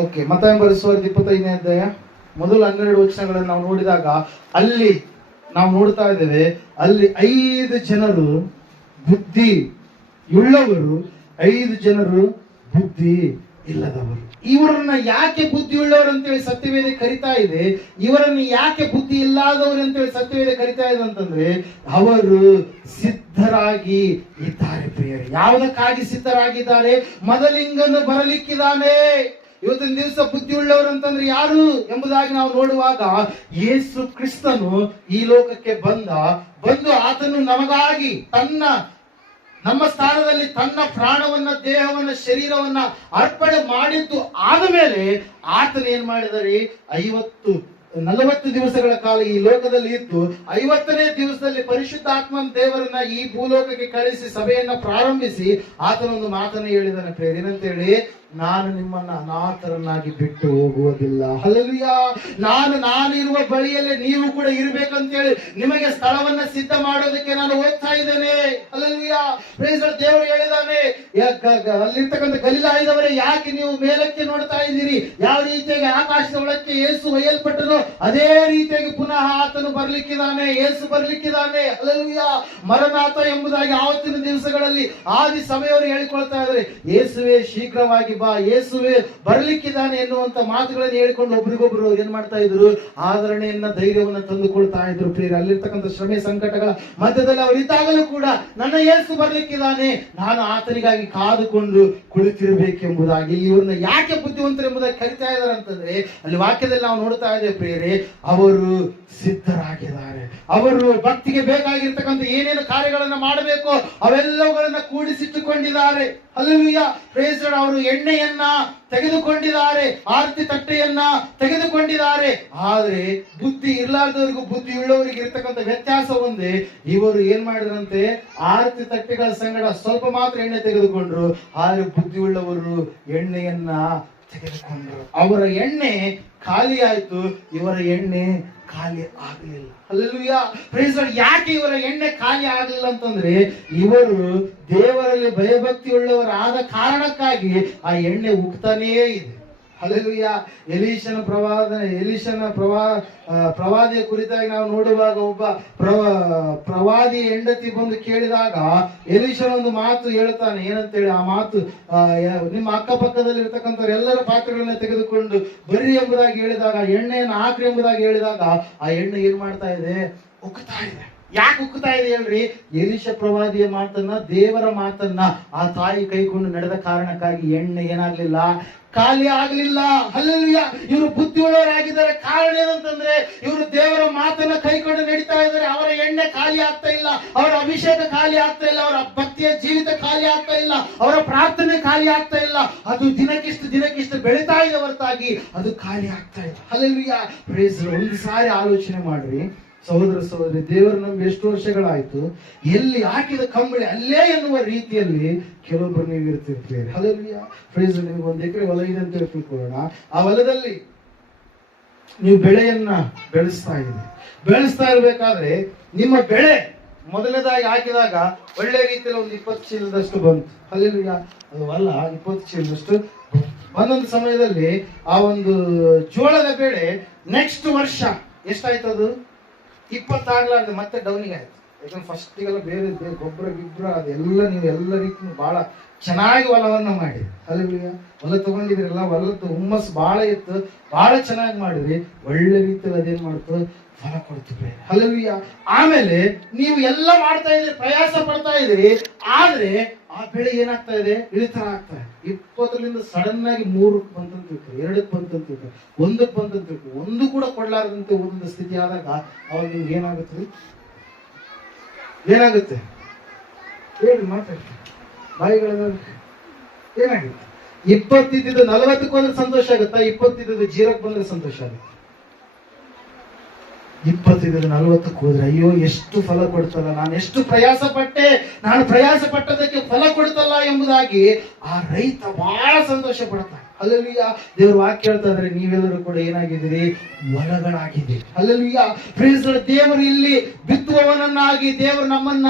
Okay, ಮತ್ತಾಯ ಬರೆಸುವವರದು 25ನೇ ಅಧ್ಯಾಯ ಮೊದಲು 12 ವಚನಗಳನ್ನು ನಾವು ನೋಡಿದಾಗ ಅಲ್ಲಿ ನಾವು ನೋಡ್ತಾ ಇದ್ದೇವೆ, ಅಲ್ಲಿ 5 ಜನರು ಬುದ್ಧಿ ಉಳ್ಳವರು, 5 ಜನರು ಬುದ್ಧಿ ಇಲ್ಲದವರು. ಇವರನ್ನ ಯಾಕೆ ಬುದ್ಧಿ ಉಳ್ಳವರು ಅಂತೇಳಿ ಸತ್ಯವೇದ ಕರಿತಾ ಇದೆ, ಇವರನ್ನು ಯಾಕೆ ಬುದ್ಧಿ ಇಲ್ಲದವರು ಅಂತೇಳಿ ಸತ್ಯವೇದ ಕರಿತಾ ಇದೆ ಅಂತಂದ್ರೆ, ಅವರು ಸಿದ್ಧರಾಗಿ ಇದ್ದಾರೆ ಪ್ರಿಯರೇ. ಯಾವುದಕ್ಕಾಗಿ ಸಿದ್ಧರಾಗಿದ್ದಾರೆ? ಮದಲಿಂಗನು ಬರಲಿಕ್ಕಿದ್ದಾನೆ. ಇವತ್ತಿನ ದಿವಸ ಬುದ್ಧಿ ಉಳ್ಳವರು ಅಂತಂದ್ರೆ ಯಾರು ಎಂಬುದಾಗಿ ನಾವು ನೋಡುವಾಗ, ಯೇಸು ಕ್ರಿಸ್ತನು ಈ ಲೋಕಕ್ಕೆ ಬಂದು ಆತನು ನಮಗಾಗಿ ನಮ್ಮ ಸ್ಥಾನದಲ್ಲಿ ತನ್ನ ಪ್ರಾಣವನ್ನ, ದೇಹವನ್ನ, ಶರೀರವನ್ನ ಅರ್ಪಣೆ ಮಾಡಿದ್ದು ಆದ ಮೇಲೆ ಆತನ ಏನ್ ಮಾಡಿದರೆ 40 ದಿವಸಗಳ ಕಾಲ ಈ ಲೋಕದಲ್ಲಿ ಇದ್ದು 50ನೇ ದಿವಸದಲ್ಲಿ ಪರಿಶುದ್ಧಾತ್ಮನ ದೇವರನ್ನ ಈ ಭೂಲೋಕಕ್ಕೆ ಕಳಿಸಿ ಸಭೆಯನ್ನ ಪ್ರಾರಂಭಿಸಿ ಆತನೊಂದು ಮಾತನ್ನು ಹೇಳಿದಾನೆ ಪ್ರೇರ. ಏನಂತೇಳಿ? ನಾನು ನಿಮ್ಮನ್ನ ಅನಾಥರನ್ನಾಗಿ ಬಿಟ್ಟು ಹೋಗುವುದಿಲ್ಲ. ಹಲ್ಲೆಲೂಯಾ. ನಾನಿರುವ ಬಳಿಯಲ್ಲೇ ನೀವು ಕೂಡ ಇರ್ಬೇಕಂತೇಳಿ ನಿಮಗೆ ಸ್ಥಳವನ್ನ ಸಿದ್ಧ ಮಾಡೋದಕ್ಕೆ ನಾನು ಹೋಗ್ತಾ ಇದ್ದೇನೆ. ಹಲ್ಲೆಲೂಯಾ. Praise lord. ದೇವರು ಹೇಳಿದಾನೆ, ಅಲ್ಲಿರ್ತಕ್ಕಂಥ ಗಲಿಲಾಯದವರೇ, ಯಾಕೆ ನೀವು ಮೇಲಕ್ಕೆ ನೋಡ್ತಾ ಇದ್ದೀರಿ? ಯಾವ ರೀತಿಯಾಗಿ ಆಕಾಶದ ಒಳಕ್ಕೆ ಯೇಸು ಒಯ್ಯಲ್ಪಟ್ಟನು, ಅದೇ ರೀತಿಯಾಗಿ ಪುನಃ ಆತನು ಬರ್ಲಿಕ್ಕಿದ್ದಾನೆ. ಯೇಸು ಬರ್ಲಿಕ್ಕಿದ್ದಾನೆ. ಹಲ್ಲೆಲೂಯಾ. ಮರಣಾತ ಎಂಬುದಾಗಿ ಆವತ್ತಿನ ದಿವಸಗಳಲ್ಲಿ ಆದಿ ಸಭೆಯವರು ಹೇಳಿಕೊಳ್ತಾ ಇದ್ದಾರೆ, ಯೇಸುವೆ ಶೀಘ್ರವಾಗಿ ಬಾ, ಯೇಸುವೆ ಬರ್ಲಿಕ್ಕಿದ್ದಾನೆ ಎನ್ನುವಂತ ಮಾತುಗಳನ್ನು ಹೇಳಿಕೊಂಡು ಒಬ್ರಿಗೊಬ್ರು ಏನ್ ಮಾಡ್ತಾ ಇದ್ರು? ಆದರಣೆಯನ್ನ, ಧೈರ್ಯವನ್ನ ತಂದುಕೊಳ್ತಾ ಇದ್ರು ಪ್ರಿಯರೇ. ಅಲ್ಲಿರ್ತಕ್ಕಂಥ ಶ್ರಮೆ ಸಂಕಟಗಳ ಮಧ್ಯದಲ್ಲಿ ಅವರು ಇದ್ದಾಗಲೂ ಕೂಡ ನನ್ನ ಯೇಸು ಬರ್ಲಿಕ್ಕಿದ್ದಾನೆ, ನಾನು ಆತನಿಗಾಗಿ ಕಾದುಕೊಂಡು ಕುಳಿತಿರಬೇಕೆಂಬುದಾಗಿ ಇವ್ರನ್ನ ಯಾಕೆ ಬುದ್ಧಿವಂತರು ಎಂಬುದಾಗಿ ಕರಿತಾ ಇದ್ದಾರೆ ಅಂತಂದ್ರೆ, ಅಲ್ಲಿ ವಾಕ್ಯದಲ್ಲಿ ನಾವು ನೋಡ್ತಾ ಇದ್ದೇವೆ ಪ್ರಿಯರೇ, ಅವರು ಸಿದ್ಧರಾಗಿದ್ದಾರೆ. ಅವರು ಭಕ್ತಿಗೆ ಬೇಕಾಗಿರ್ತಕ್ಕಂಥ ಏನೇನು ಕಾರ್ಯಗಳನ್ನ ಮಾಡಬೇಕು ಅವೆಲ್ಲವುಗಳನ್ನ ಕೂಡಿಸಿಟ್ಟುಕೊಂಡಿದ್ದಾರೆ. ಹಲ್ಲೆಲೂಯಾ. Praise lord. ಅವರು ಎಣ್ಣೆಯನ್ನ ತೆಗೆದುಕೊಂಡಿದ್ದಾರೆ, ಆರತಿ ತಟ್ಟೆಯನ್ನ ತೆಗೆದುಕೊಂಡಿದ್ದಾರೆ. ಆದ್ರೆ ಬುದ್ಧಿ ಇರ್ಲಾರ್ದವರಿಗೂ ಬುದ್ಧಿ ಉಳ್ಳವರಿಗೆ ಇರ್ತಕ್ಕಂಥ ವ್ಯತ್ಯಾಸ ಒಂದೇ. ಇವರು ಏನ್ ಮಾಡಿದ್ರಂತೆ? ಆರತಿ ತಟ್ಟೆಗಳ ಸಂಗಡ ಸ್ವಲ್ಪ ಮಾತ್ರ ಎಣ್ಣೆ ತೆಗೆದುಕೊಂಡ್ರು, ಆದ್ರೆ ಬುದ್ಧಿ ಉಳ್ಳವರು ಎಣ್ಣೆಯನ್ನ ತೆಗೆದುಕೊಂಡ್ರು. ಅವರ ಎಣ್ಣೆ ಖಾಲಿ ಆಯ್ತು, ಇವರ ಎಣ್ಣೆ ಖಾಲಿ ಆಗಲಿಲ್ಲ. ಹಲ್ಲೆಲೂಯಾ. Praise lord. ಯಾಕೆ ಇವರ ಎಣ್ಣೆ ಖಾಲಿ ಆಗಲಿಲ್ಲ ಅಂತಂದ್ರೆ, ಇವರು ದೇವರಲ್ಲಿ ಭಯಭಕ್ತಿ ಉಳ್ಳವರಾದ ಕಾರಣಕ್ಕಾಗಿ ಆ ಎಣ್ಣೆ ಉಕ್ತಾನೇ ಇದೆ. ಹಲ್ಲೆಲೂಯಾ. ಎಲೀಷನ ಪ್ರವಾದಿಯ ಕುರಿತಾಗಿ ನಾವು ನೋಡುವಾಗ, ಒಬ್ಬ ಪ್ರವಾದಿ ಹೆಂಡತಿ ಬಂದು ಕೇಳಿದಾಗ ಎಲೀಷನ ಒಂದು ಮಾತು ಹೇಳ್ತಾನೆ. ಏನಂತೇಳಿ ಆ ಮಾತು, ನಿಮ್ಮ ಅಕ್ಕಪಕ್ಕದಲ್ಲಿ ಇರ್ತಕ್ಕಂಥವ್ರು ಎಲ್ಲರ ಪಾತ್ರೆಗಳನ್ನ ತೆಗೆದುಕೊಂಡು ಬರ್ರಿ ಎಂಬುದಾಗಿ ಹೇಳಿದಾಗ, ಎಣ್ಣೆಯನ್ನು ಹಾಕ್ರಿ ಎಂಬುದಾಗಿ ಹೇಳಿದಾಗ ಆ ಎಣ್ಣೆ ಏನ್ ಮಾಡ್ತಾ ಇದೆ? ಉಕ್ತಾ ಇದೆ. ಯಾಕೆ ಉಕ್ತಾ ಇದೆ ಹೇಳ್ರಿ? ಎಲೀಷ ಪ್ರವಾದಿಯ ಮಾತನ್ನ, ದೇವರ ಮಾತನ್ನ ಆ ತಾಯಿ ಕೈಕೊಂಡು ನಡೆದ ಕಾರಣಕ್ಕಾಗಿ ಎಣ್ಣೆ ಏನಾಗ್ಲಿಲ್ಲ? ಖಾಲಿ ಆಗ್ಲಿಲ್ಲ. ಹಲ್ಲೆಲೂಯಾ. ಇವರು ಬುದ್ಧಿ ಉಳ್ಳವರಾಗಿದ್ದಾರೆ. ಕಾರಣ ಏನಂತಂದ್ರೆ, ಇವರು ದೇವರ ಮಾತನ್ನ ಕೈಕೊಂಡು ನಡೀತಾ ಇದ್ದಾರೆ. ಅವರ ಎಣ್ಣೆ ಖಾಲಿ ಆಗ್ತಾ ಇಲ್ಲ, ಅವರ ಅಭಿಷೇಕ ಖಾಲಿ ಆಗ್ತಾ ಇಲ್ಲ, ಅವರ ಭಕ್ತಿಯ ಜೀವಿತ ಖಾಲಿ ಆಗ್ತಾ ಇಲ್ಲ, ಅವರ ಪ್ರಾರ್ಥನೆ ಖಾಲಿ ಆಗ್ತಾ ಇಲ್ಲ. ಅದು ದಿನಕ್ಕಿಷ್ಟು ಬೆಳೀತಾ ಇದೆ ಹೊರತಾಗಿ ಅದು ಖಾಲಿ ಆಗ್ತಾ ಇಲ್ಲ. ಹಲ್ಲೆಲೂಯಾ. Praise lord. ಒಂದು ಸಾರಿ ಆಲೋಚನೆ ಮಾಡ್ರಿ ಸಹೋದರ ಸಹೋದರಿ, ದೇವರು ನಮ್ಗೆ ಎಷ್ಟು ವರ್ಷಗಳಾಯ್ತು, ಎಲ್ಲಿ ಹಾಕಿದ ಕಂಬಳಿ ಅಲ್ಲೇ ಎನ್ನುವ ರೀತಿಯಲ್ಲಿ ಕೆಲವೊಬ್ಬರು ನೀವು ಇರ್ತಿರ್ತೀರಿ. ಹಲ್ಲೆಲೂಯಾ. Praise lord. ನಿಮ್ಗೆ 1 ಎಕರೆ ಹೊಲ ಇದೆ ಅಂತ ತಿಳ್ಕೊಳ್ಳೋಣ. ಆ ಹೊಲದಲ್ಲಿ ನೀವು ಬೆಳೆಯನ್ನ ಬೆಳೆಸ್ತಾ ಇರ್ಬೇಕಾದ್ರೆ ನಿಮ್ಮ ಬೆಳೆ ಮೊದಲನೇದಾಗಿ ಹಾಕಿದಾಗ ಒಳ್ಳೆ ರೀತಿಯಲ್ಲಿ ಒಂದು 20 ಚೀಲದಷ್ಟು ಬಂತು. ಹಲ್ಲೆಲೂಯಾ. ಅದು ಹೊಲ 20 ಚೀಲದಷ್ಟು ಒಂದೊಂದು ಸಮಯದಲ್ಲಿ ಆ ಒಂದು ಜೋಳದ ಬೆಳೆ ನೆಕ್ಸ್ಟ್ ವರ್ಷ ಎಷ್ಟಾಯ್ತು? ಅದು 20 ಆಗ್ಲಾರ್ದು ಮತ್ತೆ ಡೌನಿಗೆ ಆಯ್ತು. ಯಾಕಂದ್ರೆ ಫಸ್ಟಿಗೆಲ್ಲ ಬೇರೆ ಗೊಬ್ಬರ ಅದೆಲ್ಲ ನೀವು ಎಲ್ಲ ರೀತಿ ಬಹಳ ಚೆನ್ನಾಗಿ ಹೊಲವನ್ನ ಮಾಡಿ. ಹಲ್ಲೆಲೂಯಾ. ಹೊಲ ತಗೊಂಡಿದ್ರಲ್ಲ, ಹೊಲದ ಹುಮ್ಮಸ್ ಬಹಳ ಇತ್ತು, ಬಹಳ ಚೆನ್ನಾಗಿ ಮಾಡಿದ್ರಿ, ಒಳ್ಳೆ ರೀತಿಯಲ್ಲಿ ಅದೇನ್ ಮಾಡ್ತು? ಫಲ ಕೊಡ್ತೀವಿ. ಹಲ್ಲೆಲೂಯಾ. ಆಮೇಲೆ ನೀವು ಎಲ್ಲ ಮಾಡ್ತಾ ಇದ್ರಿ, ಪ್ರಯಾಸ ಪಡ್ತಾ ಇದ್ರಿ, ಆದ್ರೆ ಆ ಬೆಳೆ ಏನಾಗ್ತಾ ಇದೆ? ಇಳಿತಾರ ಆಗ್ತಾ ಇದೆ. 20ರಿಂದ ಸಡನ್ ಆಗಿ 3ಕ್ಕೆ ಬಂತಂತ ತಿಳ್ಕೊ, 2ಕ್ಕೆ ಬಂತಂತ ತಿಳ್ಕೊ, 1ಕ್ಕೆ ಬಂತಂತ ತಿಳ್ಕೊ, ಒಂದು ಕೂಡ ಕೊಡ್ಲಾರ್ದಂತೆ ಒಂದು ಸ್ಥಿತಿ ಆದಾಗ ಅವಾಗ ನಿಮ್ಗೆ ಏನಾಗುತ್ತೆ? ಹೇಳಿ, ಮಾತಾಡಿ, ಬಾಯಿಗಳ ಏನಾಗುತ್ತೆ? 20 ಇದ್ದಿದ್ದು 40ಕ್ಕೆ ಬಂದ್ರೆ ಸಂತೋಷ ಆಗುತ್ತಾ? 20 ಇದ್ದಿದ್ದು 0ಕ್ಕೆ ಬಂದ್ರೆ ಸಂತೋಷ ಆಗುತ್ತೆ. 20 ಇದ್ದಿದ್ದು 40ಕ್ಕೆ ಹೋದ್ರೆ ಅಯ್ಯೋ ಎಷ್ಟು ಫಲ ಕೊಡ್ತಲ್ಲ, ನಾನು ಎಷ್ಟು ಪ್ರಯಾಸ ಪಟ್ಟೆ, ನಾನು ಪ್ರಯಾಸ ಪಟ್ಟದಕ್ಕೆ ಫಲ ಕೊಡ್ತಲ್ಲ ಎಂಬುದಾಗಿ ಆ ರೈತ ಬಹಳ ಸಂತೋಷ ಪಡ್ತಾನೆ. ಹಲ್ಲೆಲೂಯಾ. ದೇವ್ರ ವಾಕ್ಯ ಹೇಳ್ತಾ ಇದ್ರೆ ನೀವೆಲ್ಲರೂ ಕೂಡ ಏನಾಗಿದ್ದೀರಿ? ಹೊಲಗಳಾಗಿದ್ದೀರಿ. ಹಲ್ಲೆಲೂಯಾ. Praise lord. ದೇವರು ಇಲ್ಲಿ ಬಿತ್ತುವವನನ್ನಾಗಿ ದೇವರು ನಮ್ಮನ್ನ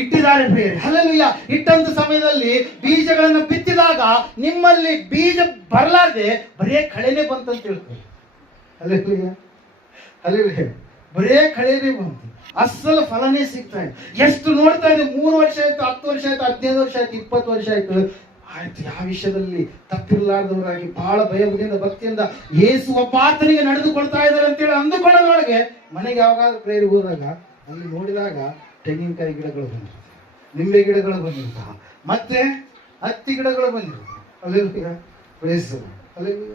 ಇಟ್ಟಿದ್ದಾರೆ ಪ್ರಿಯರೇ. ಹಲ್ಲೆಲೂಯಾ. ಇಟ್ಟಂತ ಸಮಯದಲ್ಲಿ ಬೀಜಗಳನ್ನು ಬಿತ್ತಿದಾಗ ನಿಮ್ಮಲ್ಲಿ ಬೀಜ ಬರಲಾರ್ದೆ ಬರೇ ಕಳೆನೆ ಬಂತಂತ ಹೇಳ್ತಾರೆ. ಹಲ್ಲೆಲೂಯಾ. ಹಲ್ಲೆಲೂಯಾ. ಬರೇ ಕಳೆನೇ ಬಂತು, ಅಸಲು ಫಲನೇ ಸಿಗ್ತಾ ಇದೆ. ಎಷ್ಟು ನೋಡ್ತಾ ಇದೆ, 3 ವರ್ಷ ಆಯ್ತು, 10 ವರ್ಷ ಆಯ್ತು, 15 ವರ್ಷ ಆಯ್ತು, 20 ವರ್ಷ ಆಯ್ತು. ಯಾವ ವಿಷಯದಲ್ಲಿ ತಪ್ಪಿರಲಾರ್ದವರಾಗಿ ಬಹಳ ಭಯದಿಂದ ಭಕ್ತಿಯಿಂದ ಯೇಸು ಒಬ್ಬ ಆತನಿಗೆ ನಡೆದುಕೊಳ್ತಾ ಇದ್ದಾರೆ ಅಂತೇಳಿ ಅಂದುಕೊಳ್ಳೋದ್ರೊಳಗೆ ಮನೆಗೆ ಯಾವಾಗಾದ್ರೂ ಪ್ರೇರಿಗೆ ಹೋದಾಗ ಅಲ್ಲಿ ನೋಡಿದಾಗ ತೆಂಗಿನಕಾಯಿ ಗಿಡಗಳು ಬಂದಿರುತ್ತೆ, ನಿಂಬೆ ಗಿಡಗಳು ಬಂದಿರ್ತಾವ, ಮತ್ತೆ ಹತ್ತಿ ಗಿಡಗಳು ಬಂದಿರುತ್ತೆ. ಅಲ್ಲೆಲ್ಲ ಪ್ಲೇಸ್ ಅಲ್ಲೆಲ್ಲ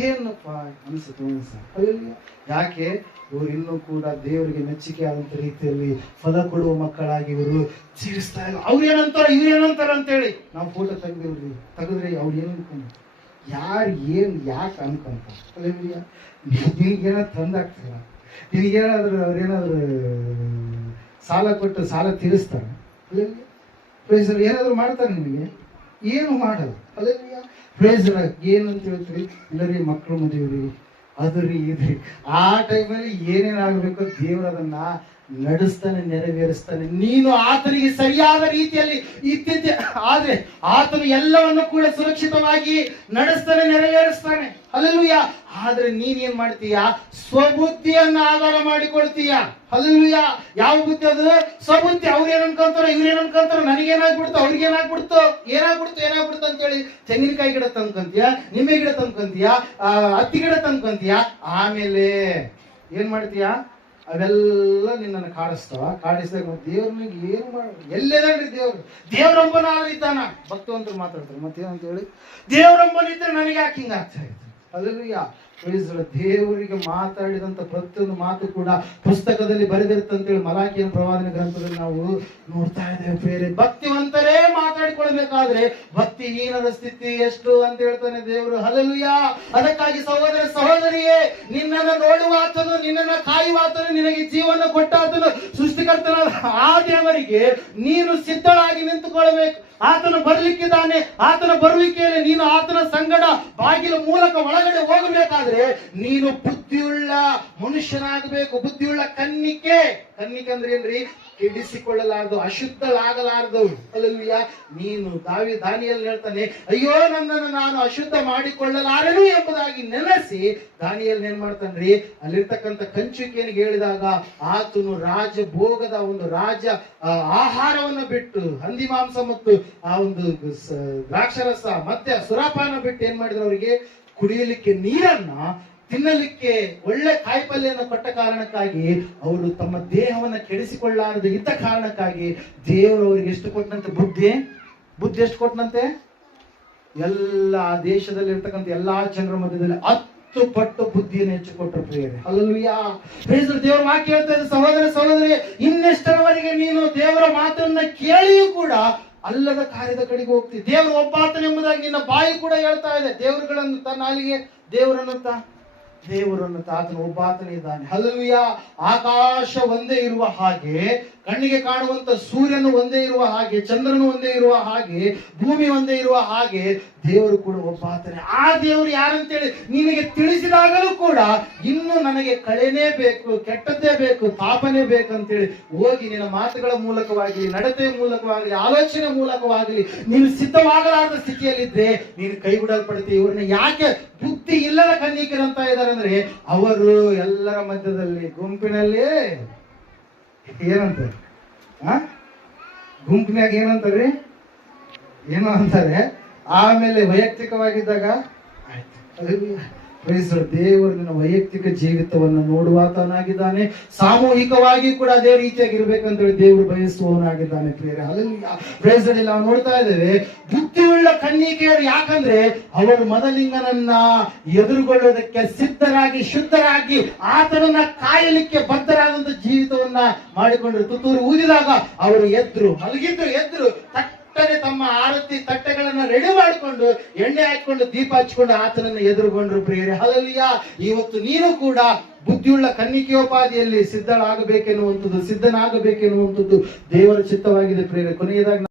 ಏನಪ್ಪ ಅನಿಸುತ್ತೆ ಅಲ್ಲೆಲ್ಲ. ಯಾಕೆ? ಇವರು ಇನ್ನೂ ಕೂಡ ದೇವರಿಗೆ ಮೆಚ್ಚುಗೆ ಆದಂತ ರೀತಿಯಲ್ಲಿ ಫಲ ಕೊಡುವ ಮಕ್ಕಳಾಗಿ ಇವರು ಜೀವಿಸ್ತಾ ಇಲ್ಲ. ಅವ್ರೇನಂತಾರ ಇವ್ರೇನಂತಾರ ಅಂತೇಳಿ ನಾವು ಫೋಟೋ ತೆಗೆದ್ರೆ ಅವ್ರು ಏನು ಅನ್ಕೊಂಡು ಯಾರು ಯಾಕೆ ಅನ್ಕೊಂತ ಅಲ್ಲೆಲ್ಲ. ನಿನಗೇನಾದ್ರು ತಂದಾಗ್ತಾರ, ನಿನಗೇನಾದ್ರು ಅವ್ರೇನಾದ್ರು ಸಾಲ ಕೊಟ್ಟು ಸಾಲ ತೀರಿಸ್ತಾರ ಅಲ್ಲೆಲ್ಲ. ಏನಾದ್ರು ಮಾಡ್ತಾರೆ ನಿಮಗೆ? ಏನು ಮಾಡಲ್ಲ ಅಲ್ಲೆಲ್ಲ. ಪ್ರೇಸರ ಏನಂತ ಹೇಳ್ತೀವಿ? ಇಲ್ಲರಿ ಮಕ್ಕಳು ಮದುವೆ ಅದ್ರಿ ಇದ್ರಿ ಆ ಟೈಮಲ್ಲಿ ಏನೇನಾಗಬೇಕು ದೇವರು ಅದನ್ನ ನಡೆಸ್ತಾನೆ, ನೆರವೇರಿಸ್ತಾನೆ. ನೀನು ಆತನಿಗೆ ಸರಿಯಾದ ರೀತಿಯಲ್ಲಿ ಇದ್ದಿದ್ದೆ ಆದ್ರೆ ಆತನು ಎಲ್ಲವನ್ನು ಕೂಡ ಸುರಕ್ಷಿತವಾಗಿ ನಡೆಸ್ತಾನೆ, ನೆರವೇರಿಸ್ತಾನೆ. ಹಲ್ಲೆಲೂಯಾ. ಆದ್ರೆ ನೀನ್ ಏನ್ ಮಾಡ್ತೀಯ? ಸ್ವಬುದ್ಧಿಯನ್ನ ಆಧಾರ ಮಾಡಿಕೊಳ್ತೀಯ. ಹಲ್ಲೆಲೂಯಾ. ಯಾವ ಬುದ್ಧಿ ಅದು? ಸ್ವಬುದ್ಧಿ. ಅವ್ರೇನ್ ಅನ್ಕೊಂತಾರ, ಇವ್ರೇನ್ ಅನ್ಕೊಂತಾರ, ನನಗೇನಾಗ್ಬಿಡ್ತು, ಅವ್ರಿಗೇನಾಗ್ಬಿಡ್ತು ಅಂತೇಳಿ ತೆಂಗಿನಕಾಯಿ ಗಿಡ ತಂದ್ಕೊಂತೀಯ, ನಿಂಬೆ ಗಿಡ ತಂದ್ಕೊಂತೀಯ, ಹತ್ತಿ ಗಿಡ ತಂದ್ಕೊಂತೀಯ. ಆಮೇಲೆ ಏನ್ ಮಾಡ್ತೀಯ? ಅವೆಲ್ಲ ನಿನ್ನನ್ನು ಕಾಡಿಸಿದಾಗ ದೇವ್ರನಿಗೆ ಏನು ಮಾಡ ಎಲ್ಲೇದನ್ರಿ ದೇವ್ರೊಬ್ಬನ ಇದ್ದಾನ. ಭಕ್ತವಂತರು ಮಾತಾಡ್ತಾರೆ ಮತ್ತೇನಂತ ಹೇಳಿ, ದೇವ್ರೊಬ್ಬನಿದ್ರೆ ನನಗೆ ಯಾಕೆ ಹಿಂಗ ಆಗ್ತಾ ಇತ್ತು? ಅಲ್ಲೆಲ್ಲೂಯಾ. ದೇವರಿಗೆ ಮಾತಾಡಿದಂತ ಪ್ರತಿಯೊಂದು ಮಾತು ಕೂಡ ಪುಸ್ತಕದಲ್ಲಿ ಬರೆದಿರುತ್ತಂತೇಳಿ ಮಲಾಕಿಯ ಪ್ರವಾದನೆ ಗ್ರಂಥದಲ್ಲಿ ನಾವು ನೋಡ್ತಾ ಇದ್ದೇವೆ ಪ್ರಿಯರೇ. ಭಕ್ತಿವಂತರೇ ಮಾತಾಡಿಕೊಳ್ಬೇಕಾದ್ರೆ ಭಕ್ತಿಹೀನದ ಸ್ಥಿತಿ ಎಷ್ಟು ಅಂತ ಹೇಳ್ತಾನೆ ದೇವರು. ಹಲ್ಲೆಲೂಯಾ. ಅದಕ್ಕಾಗಿ ಸಹೋದರ ಸಹೋದರಿಯೇ, ನಿನ್ನನ್ನು ನೋಡುವ ಆತನು, ನಿನ್ನನ್ನು ಕಾಯುವ ಆತನು, ನಿನಗೆ ಜೀವನ ಕೊಟ್ಟ ಆತನು, ಸೃಷ್ಟಿಕರ್ತನ ಆ ದೇವರಿಗೆ ನೀನು ಸಿದ್ಧಳಾಗಿ ನಿಂತುಕೊಳ್ಬೇಕು. ಆತನು ಬರ್ಲಿಕ್ಕಿದ್ದಾನೆ. ಆತನ ಬರುವಿಕೆಯಲ್ಲಿ ನೀನು ಆತನ ಸಂಗಡ ಬಾಗಿಲ ಮೂಲಕ ಒಳಗಡೆ ಹೋಗಬೇಕಾದ್ರೆ ನೀನು ಬುದ್ಧಿಯುಳ್ಳ ಮನುಷ್ಯನಾಗಬೇಕು. ಬುದ್ಧಿಯುಳ್ಳ ಕನ್ನಿಕೆ ಅಂದ್ರೆ ಏನ್ರಿ? ಕೆಡಿಸಿಕೊಳ್ಳಲಾರದು, ಅಶುದ್ಧಳಾಗಲಾರದು. ಅಲ್ಲಲ್ವಿಯಾ. ನೀನು ದಾನಿಯಲ್ಲಿ ಹೇಳ್ತಾನೆ, ಅಯ್ಯೋ ನನ್ನನ್ನು ನಾನು ಅಶುದ್ಧ ಮಾಡಿಕೊಳ್ಳಲಾರನು ಎಂಬುದಾಗಿ ನೆನೆಸಿ ದಾನಿಯಲ್ಲಿ ಏನ್ ಮಾಡ್ತಾನ್ರಿ? ಅಲ್ಲಿರ್ತಕ್ಕಂಥ ಕಂಚುಕಿಯನ್ನು ಹೇಳಿದಾಗ ಆತನು ರಾಜಭೋಗದ ಒಂದು ರಾಜ ಆಹಾರವನ್ನು ಬಿಟ್ಟು ಹಂದಿ ಮಾಂಸ ಮತ್ತು ಆ ಒಂದು ದ್ರಾಕ್ಷರಸ ಮತ್ತೆ ಸುರಾಪಾನ ಬಿಟ್ಟು ಏನ್ ಮಾಡಿದ್ರು? ಅವರಿಗೆ ಕುಡಿಯಲಿಕ್ಕೆ ನೀರನ್ನ, ತಿನ್ನಲಿಕ್ಕೆ ಒಳ್ಳೆ ಕಾಯಿಪಲ್ಯವನ್ನು ಕೊಟ್ಟ ಕಾರಣಕ್ಕಾಗಿ ಅವರು ತಮ್ಮ ದೇಹವನ್ನ ಕೆಡಿಸಿಕೊಳ್ಳಾರದೆ ಇದ್ದ ಕಾರಣಕ್ಕಾಗಿ ದೇವರು ಅವರಿಗೆ ಎಷ್ಟು ಕೊಟ್ಟನಂತೆ? ಬುದ್ಧಿ ಎಷ್ಟು ಕೊಟ್ಟನಂತೆ? ಎಲ್ಲ ದೇಶದಲ್ಲಿ ಇರ್ತಕ್ಕಂಥ ಎಲ್ಲಾ ಜನರ ಮಧ್ಯದಲ್ಲಿ 10 ಪಟ್ಟು ಬುದ್ಧಿಯನ್ನು ಹೆಚ್ಚು ಕೊಟ್ಟರು ಪ್ರಿಯರೇ. ಹಲ್ಲೆಲೂಯಾ. ದೇವರ ವಾಕ್ಯ ಹೇಳ್ತಾ ಇದೆ, ಸಹೋದರ ಸಹೋದರಿ, ಇನ್ನೆಷ್ಟರವರೆಗೆ ನೀನು ದೇವರ ಮಾತನ್ನ ಕೇಳಿಯೂ ಕೂಡ ಅಲ್ಲದ ಕಾರ್ಯದ ಕಡೆಗೆ ಹೋಗ್ತೀವಿ. ದೇವರು ಒಬ್ಬಾತನೆಂಬುದಾಗಿ ನಿನ್ನ ಬಾಯಿ ಕೂಡ ಹೇಳ್ತಾ ಇದೆ. ದೇವರುಗಳನ್ನು ತನ್ನ ನಾಲಿಗೆ ದೇವರನ್ನು ಆತನು ಒಬ್ಬಾತನೇ ಇದ್ದಾನೆ. ಹಲ್ಲೆಲೂಯಾ. ಆಕಾಶ ಒಂದೇ ಇರುವ ಹಾಗೆ, ಕಣ್ಣಿಗೆ ಕಾಣುವಂತ ಸೂರ್ಯನು ಒಂದೇ ಇರುವ ಹಾಗೆ, ಚಂದ್ರನು ಒಂದೇ ಇರುವ ಹಾಗೆ, ಭೂಮಿ ಒಂದೇ ಇರುವ ಹಾಗೆ ದೇವರು ಕೂಡ ಒಬ್ಬಾತನೇ. ಆ ದೇವರು ಯಾರಂತೇಳಿ ನಿನಗೆ ತಿಳಿಸಿದಾಗಲೂ ಕೂಡ ಇನ್ನು ನನಗೆ ಕಳೆನೇ ಬೇಕು, ಕೆಟ್ಟದ್ದೇ ಬೇಕು, ಪಾಪನೇ ಬೇಕಂತೇಳಿ ಹೋಗಿ ನಿನ್ನ ಮಾತುಗಳ ಮೂಲಕವಾಗಲಿ, ನಡತೆಯ ಮೂಲಕವಾಗಲಿ, ಆಲೋಚನೆ ಮೂಲಕವಾಗಲಿ ನೀನು ಸಿದ್ಧವಾಗಲಾರದ ಸ್ಥಿತಿಯಲ್ಲಿದ್ದರೆ ನೀನು ಕೈಬಿಡಲ್ಪಡ್ತೀವಿ. ಇವ್ರನ್ನ ಯಾಕೆ ಬುದ್ಧಿ ಇಲ್ಲದ ಕನ್ನಿಕರಂತ ಇದ್ದಾರೆ ಅಂದ್ರೆ, ಅವರು ಎಲ್ಲರ ಮಧ್ಯದಲ್ಲಿ ಗುಂಪಿನಲ್ಲಿ ಏನಂತಾರೆ? ಗುಂಪಿನಾಗ ಏನಂತಾರೆ? ಏನೋ ಅಂತಾರೆ. ಆಮೇಲೆ ವೈಯಕ್ತಿಕವಾಗಿದ್ದಾಗ ದೇವರು ನಿನ್ನ ವೈಯಕ್ತಿಕ ಜೀವಿತವನ್ನು ನೋಡುವಾತನಾಗಿದ್ದಾನೆ. ಸಾಮೂಹಿಕವಾಗಿ ಕೂಡ ಅದೇ ರೀತಿಯಾಗಿ ಇರ್ಬೇಕಂತ ಹೇಳಿ ದೇವರು ಬಯಸುವವನಾಗಿದ್ದಾನೆ ಪ್ರಿಯರೇ. ಅಲ್ಲಿ ನಾವು ನೋಡ್ತಾ ಇದ್ದೇವೆ ಬುದ್ಧಿಯುಳ್ಳ ಕನ್ನಿಕೆಯರು. ಯಾಕಂದ್ರೆ ಅವರು ಮದಲಿಂಗನನ್ನ ಎದುರುಗೊಳ್ಳೋದಕ್ಕೆ ಸಿದ್ಧರಾಗಿ, ಶುದ್ಧರಾಗಿ, ಆತನನ್ನ ಕಾಯಲಿಕ್ಕೆ ಬದ್ಧರಾದಂತ ಜೀವಿತವನ್ನ ಮಾಡಿಕೊಂಡ್ರು. ತುತ್ತೂರು ಊದಿದಾಗ ಅವರು ಎದ್ರು ತಮ್ಮ ಆರತಿ ತಟ್ಟೆಗಳನ್ನ ರೆಡಿ ಮಾಡಿಕೊಂಡು, ಎಣ್ಣೆ ಹಾಕಿಕೊಂಡು, ದೀಪ ಹಚ್ಕೊಂಡು ಆತನನ್ನು ಎದುರುಗೊಂಡ್ರು ಪ್ರಿಯರೇ. ಹಲ್ಲೆಲೂಯಾ. ಇವತ್ತು ನೀನು ಕೂಡ ಬುದ್ಧಿಯುಳ್ಳ ಕನ್ನಿಕೆಯೋಪಾದಿಯಲ್ಲಿ ಸಿದ್ಧನಾಗಬೇಕೆನ್ನುವಂಥದ್ದು ದೇವರ ಚಿತ್ತವಾಗಿದೆ ಪ್ರಿಯರೇ. ಕೊನೆಯದಾಗಿ